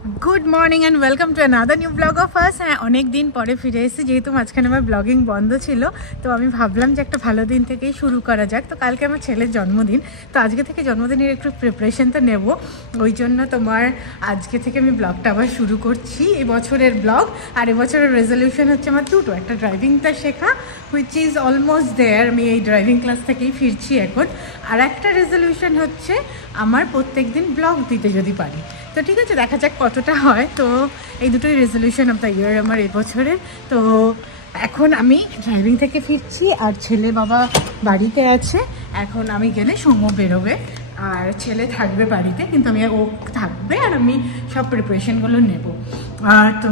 Good morning and welcome to another new blog of us. হ্যাঁ, অনেক দিন পরে ফিরে এসেছি, যেহেতু মাঝখানে আমার ব্লগিং বন্ধ ছিল, তো আমি ভাবলাম যে একটা ভালো দিন থেকেই শুরু করা যাক। তো কালকে আমার ছেলের জন্মদিন, তো আজকে থেকে জন্মদিনের একটু প্রিপারেশন তো নেব, ওই জন্য তোমার আজকে থেকে আমি ব্লগটা আবার শুরু করছি, এই বছরের ব্লগ। আর এবছরের রেজলিউশন হচ্ছে আমার দুটো, একটা ড্রাইভিংটা শেখা, হুইচ ইজ অলমোস্ট দেয়ার, আমি এই ড্রাইভিং ক্লাস থেকেই ফিরছি এখন। আর একটা রেজলিউশন হচ্ছে আমার প্রত্যেক দিন ব্লগ দিতে যদি পারি। তো ঠিক আছে, দেখা যাক কতটা হয়। তো এই দুটোই রেজলিউশন অফ দ্য ইয়ার আমার এবছরের। তো এখন আমি ড্রাইভিং থেকে ফিরছি আর ছেলে বাবা বাড়িতে আছে। এখন আমি গেলে সৌম্য বেরোবে আর ছেলে থাকবে বাড়িতে, কিন্তু ও থাকবে আর আমি সব প্রিপারেশনগুলো নেব। তো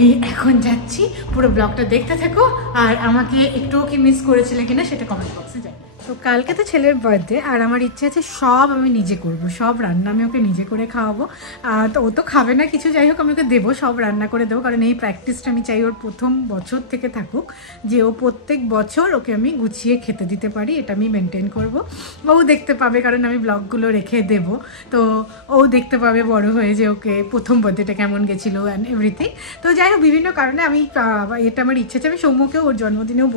এই এখন যাচ্ছি, পুরো ব্লগটা দেখতে থাকো। আর আমাকে একটুও কি মিস করেছিলে কিনা সেটা কমেন্ট বক্সে যাই। তো কালকে তো ছেলের বার্থডে, আর আমার ইচ্ছে আছে সব আমি নিজে করব, সব রান্না আমি ওকে নিজে করে খাওয়াবো। তো ও তো খাবে না কিছু, যাই হোক আমি ওকে দেবো, সব রান্না করে দেবো, কারণ এই প্র্যাকটিসটা আমি চাই ওর প্রথম বছর থেকে থাকুক, যে ও প্রত্যেক বছর ওকে আমি গুছিয়ে খেতে দিতে পারি, এটা আমি মেনটেন করবো। ও দেখতে পাবে, কারণ আমি ব্লগগুলো রেখে দেবো, তো ও দেখতে পাবে বড় হয়ে যে ওকে প্রথম বার্থডেটা কেমন গেছিলো অ্যান্ড এভরিথিং। তো যাই হোক, বিভিন্ন কারণে আমি এটা আমার ইচ্ছে আছে আমি সৌম্যকেও ওর জন্মদিনেও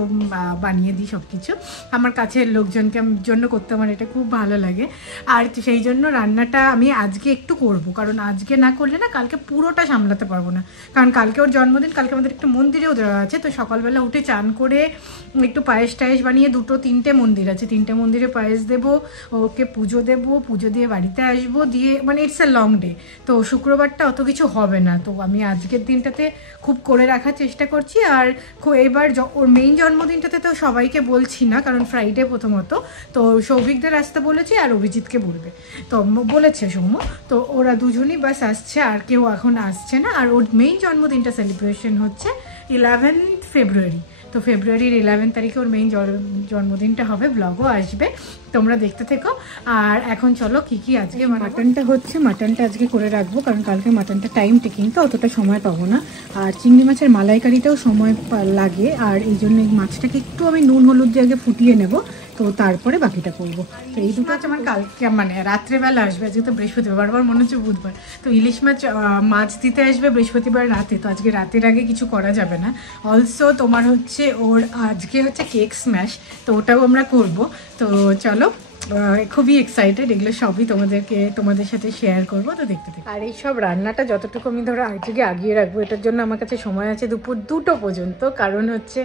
বানিয়ে দিই সব কিছু। আমার কাছের লোকজনকে জন্য করতে আমার এটা খুব ভালো লাগে। আর সেই জন্য রান্নাটা আমি আজকে একটু করব, কারণ আজকে না করলে না কালকে পুরোটা সামলাতে পারবো না। কারণ কালকে ওর জন্মদিন, কালকে আমাদের একটু মন্দিরেও দেওয়া আছে। তো সকালবেলা উঠে চান করে একটু পায়েস টায়েস বানিয়ে, তিনটে মন্দির আছে, তিনটে মন্দিরে পায়েস দেবো, ওকে পুজো দেবো, পুজো দিয়ে বাড়িতে আসবো, দিয়ে মানে ইটস এ লং ডে। তো শুক্রবারটা অত কিছু হবে না, তো আমি আজকের দিনটাতে খুব করে রাখার চেষ্টা করছি। আর এবার ওর মেইন জন্মদিনটাতে তো সবাইকে বলছি না, কারণ ফ্রাইডে প্রথমত, তো সৌভিকদের আসতে বলেছি আর অভিজিৎকে বলবে, তো বলেছে সৌম্য। তো ওরা দুজনই বাস আসছে, আর কেউ এখন আসছে না। আর ওর মেইন জন্মদিনটা সেলিব্রেশন হচ্ছে 11th ফেব্রুয়ারি। তো ফেব্রুয়ারির 11 তারিখে ওর মেইন জন্মদিনটা হবে, ব্লগও আসবে, তোমরা দেখতে থেকো। আর এখন চলো কি কি আজকে মাটনটা হচ্ছে, মাটনটা আজকে করে রাখবো, কারণ কালকে মাটনটা টাইম টেকিং, তো অতটা সময় পাবো না। আর চিংড়ি মাছের মালাইকারিটাও সময় লাগে, আর এই জন্য এই মাছটাকে একটু আমি নুন হলুদ দিয়ে আগে ফুটিয়ে নেব, তো তারপরে বাকিটা করবো। তো এই দুটো হচ্ছে আমার কালকে মানে রাত্রেবেলা আসবে, আজকে তো বৃহস্পতিবার, বারবার মনে হচ্ছে বুধবার। তো ইলিশ মাছ দিতে আসবে বৃহস্পতিবার রাতে, তো আজকে রাতের আগে কিছু করা যাবে না। অলসো তোমার হচ্ছে ওর আজকে হচ্ছে কেক স্ম্যাশ, তো ওটাও আমরা করবো। তো চলো, খুবই এক্সাইটেড, এগুলো সবই তোমাদের সাথে শেয়ার করবো, তো দেখতে থাকো। আর এই সব রান্নাটা যতটুকু আমি ধরো আজকে আগিয়ে রাখবো, এটার জন্য আমার কাছে সময় আছে দুপুর 2টো পর্যন্ত, কারণ হচ্ছে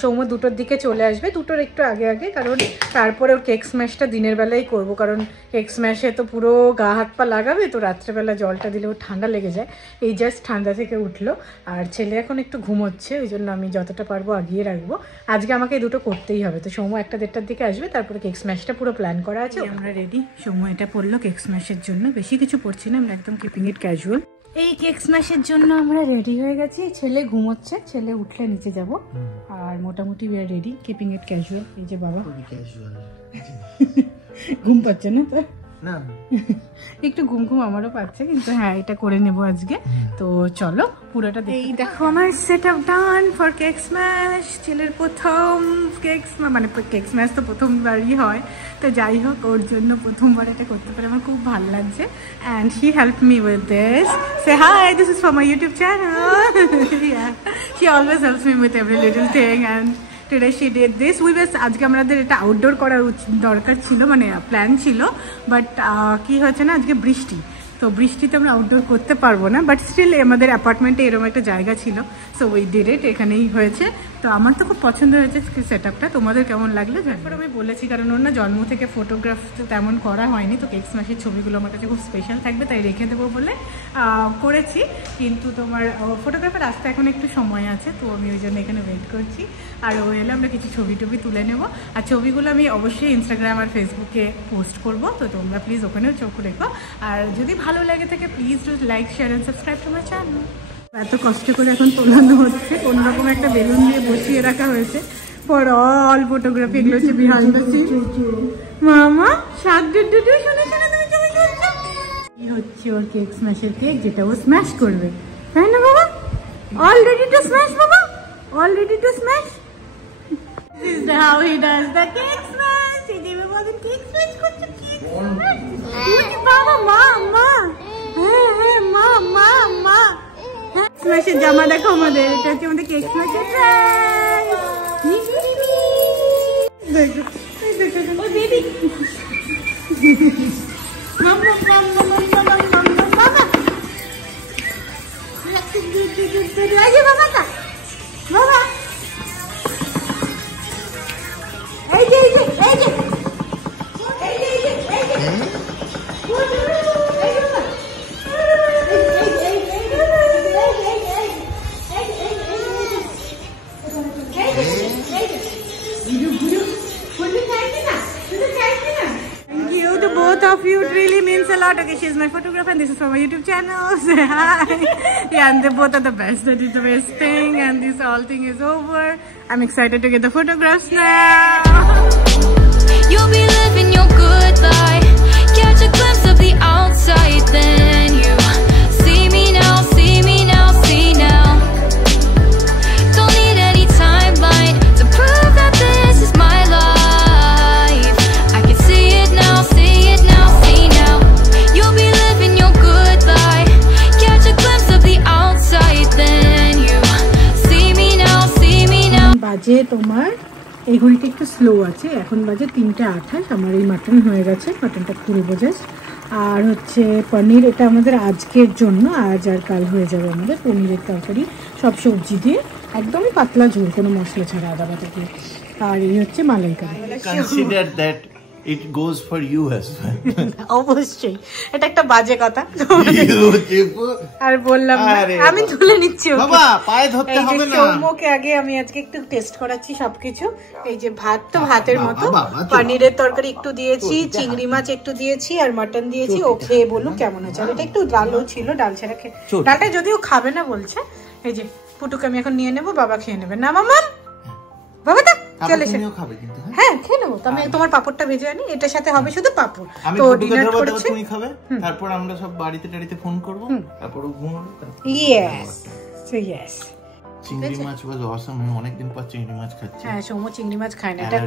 সৌম্য 2টোর দিকে চলে আসবে, 2টোর একটু আগে আগে, কারণ তারপরে ওর কেক স্ম্যাশটা দিনের বেলায় করবো, কারণ কেক স্ম্যাশে তো পুরো গা হাত পা লাগাবে, তো রাত্রেবেলা জলটা দিলে ওর ঠান্ডা লেগে যায়। এই জাস্ট ঠান্ডা থেকে উঠলো, আর ছেলে এখন একটু ঘুমোচ্ছে, ওই জন্য আমি যতটা পারবো আগিয়ে রাখবো। আজকে আমাকে এই দুটো করতেই হবে। তো সৌম্য 1টা-1:30টার দিকে আসবে, তারপরে কেক স্ম্যাশটা পুরো প্ল্যান করা আছে। আমরা রেডি, সময় এটা পড়লো কেক স্ম্যাশের জন্য, বেশি কিছু পড়ছি না, আমরা একদম কিপিং ইট ক্যাজুয়াল। এই কেক স্ম্যাশের জন্য আমরা রেডি হয়ে গেছি, ছেলে ঘুমোচ্ছে, ছেলে উঠলে নিচে যাব। আর মোটামুটি we are ready, keeping it casual. এই যে বাবা ঘুম পাচ্ছে না তো? না, একটু ঘুম আমারও পাচ্ছে, কিন্তু হ্যাঁ এটা করে নেবো আজকে। তো চলো পুরোটা এই দেখো আমার set up done for cake smash. ছেলের প্রথম কেক মানে কেক স্ম্যাশ তো প্রথমবারই হয়, তো যাই হোক ওর জন্য প্রথমবার এটা করতে পারে আমার খুব ভালো লাগছে। And he help me with this. সে hi, this is for my YouTube channel. She always helps me with every little thing, and today she did this. আজকে আমাদের এটা আউটডোর করার দরকার ছিল, মানে প্ল্যান ছিল, বাট কি হয়েছে না আজকে বৃষ্টি, তো বৃষ্টিতে আমরা আউটডোর করতে পারবো না, বাট স্টিল আমাদের অ্যাপার্টমেন্টে এরকম একটা জায়গা ছিল, সো উই ডিড ইট, এখানেই হয়েছে। তো আমার তো খুব পছন্দ হয়েছে সেট আপটা, তোমাদের কেমন লাগলো? তারপর আমি বলেছি, কারণ ওর না জন্ম থেকে ফটোগ্রাফ তেমন করা হয়নি, তো কেক স্ম্যাশের ছবিগুলো আমার কাছে খুব স্পেশাল থাকবে, তাই রেখে দেবো বলে করেছি। কিন্তু তোমার ফটোগ্রাফার আসতে এখন একটু সময় আছে, তো আমি ওই জন্য এখানে ওয়েট করছি। আর ও এলে আমরা কিছু ছবি টবি তুলে নেব, আর ছবিগুলো আমি অবশ্যই ইনস্টাগ্রাম আর ফেসবুকে পোস্ট করবো, তো তোমরা প্লিজ ওখানেও চোখ রেখো। আর যদি ভালো লাগে থাকে please do like, share and subscribe to my channel. এত কষ্ট করে এখন তোলানো হচ্ছে, কোনোরকম একটা বেলুন দিয়ে বসিয়ে রাখা হয়েছে ফর অল ফটোগ্রাফি, এগুলো হচ্ছে বিহাইন্ড দ্য সিন। মামা কি হচ্ছে ওর কেক স্ম্যাশের কেক, যেটা ও স্ম্যাশ করবে, তাই না বাবা? অল রেডি টু স্ম্যাশ বাবা, all ready to smash. This is how he does the cake smash. He gave me the cake smash করছে, cake smash. বাবা মা মা, হ্যাঁ হ্যাঁ মা মা ক্রিসমাসের জামা দেখো আমাদের, এটা হচ্ছে আমাদের ক্রিসমাসের বাবা এই যে Thank you to both of you. It really means a lot. Okay, she's my photographer and this is for my YouTube channel. Say hi. Yeah, and they both are the best. That is the best thing, and this whole thing is over. I'm excited to get the photographs now. You'll be living your good life. Catch a glimpse of the outside, then you see me now, see me now, see now. Don't need any timeline to prove that this is my life. I can see it now, see it now, see now. You'll be living your good life. Catch a glimpse of the outside, then you see me now, see me now. বাজে তোমার এই ঘড়িটা একটু slow আছে, এখন বাজে 3:28। আমার এই মাটন হয়ে গেছে, মাটনটা খুলবো জাস্ট। আর হচ্ছে পনির, এটা আমাদের আজকের জন্য, আজ আর কাল হয়ে যাবে আমাদের পনিরের তরকারি, সব সবজি দিয়ে একদমই পাতলা ঝোল, কোনো মশলা ছাড়া, আদা বাটা দিয়ে। আর এই হচ্ছে মালাইকারি। Consider that it goes for you as well. অবশ্যই এটা একটা বাজে কথা আর বললাম আমি তুলে নিচ্ছি বাবা, পায়ে ধরতে হবে না। সৌম্যকে আগে আমি আজকে একটু টেস্ট করাচ্ছি সবকিছু। এই যে ভাত তো ভাতের মতো, পনিরের তরকারি একটু দিয়েছি, চিংড়ি মাছ একটু দিয়েছি, আর মটন দিয়েছি। ও খেয়ে বলুক কেমন হয়েছে। আর এটা একটু ডালও ছিল, ডাল ছাড়া ডালটা যদিও খাবে না বলছে। এই যে পুটুকে আমি এখন নিয়ে নেবো, বাবা খেয়ে নেবে না মামা। বাবা দা চলে এসে হ্যাঁ খেয়ে নেবো। তো আমি তোমার পাপড়টা ভেজে আনি, এটার সাথে হবে শুধু পাপড়। তো ডিনার করেছি, তুমি খাবে, তারপর আমরা সব বাড়িতে টাড়িতে ফোন করব, তারপর ঘুমাবো। Yes so yes. চিংড়ি মাছ was awesome. আমি অনেকদিন পর চিংড়ি মাছ খাচ্ছি। হ্যাঁ, সৌম্য চিংড়ি মাছ খায় না, এটা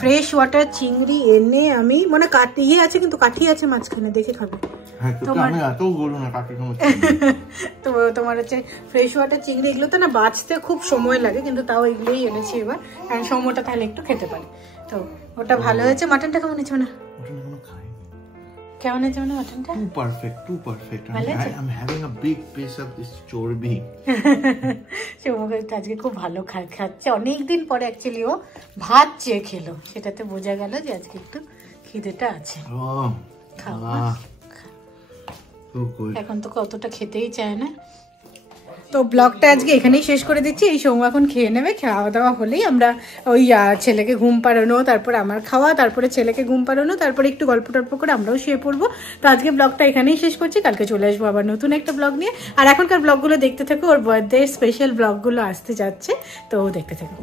ফ্রেশ ওয়াটার চিংড়ি এনে আমি মানে কাটিয়ে আছে, কিন্তু কাঠি আছে মাঝখানে, দেখে খাবে। আমি এত গরু না কাটি খাচ্ছি। তো তোমার হচ্ছে ফ্রেশ ওয়াটার চিংড়ি, এগুলো তো না বাঁচতে খুব সময় লাগে, কিন্তু তাও এগুলোই এনেছি এবার, কারণ সৌম্যটা তাহলে একটু খেতে পারে। তো ওটা ভালো হয়েছে। মাটনটা কেমন হয়েছে? না কেমন হয়েছে মানে মাটনটা? Too perfect. I'm having a big piece of this চর্বি। সৌম্য আজকে খুব ভালো খাচ্ছে, অনেকদিন পরে অ্যাকচুয়ালি ও ভাত চেয়ে খেলো, সেটাতে বোঝা গেল যে আজকে একটু খিদেটা আছে। এখন তো কতটা খেতেই চায় না। তো ব্লগটা আজকে এখানেই শেষ করে দিচ্ছি। এই সৌম্য এখন খেয়ে নেবে, খাওয়া দাওয়া হলেই আমরা ওই ছেলেকে ঘুম পাড়ানো, তারপর আমার খাওয়া, তারপরে ছেলেকে ঘুম পাড়ানো, তারপরে একটু গল্প টল্প করে আমরাও শুয়ে পড়বো। তো আজকে ব্লগটা এখানেই শেষ করছি, কালকে চলে আসবো আবার নতুন একটা ব্লগ নিয়ে। আর এখনকার ব্লগগুলো দেখতে থাকো, ওর বার্থডে স্পেশাল ব্লগগুলো আসতে যাচ্ছে, তো দেখতে থাকো।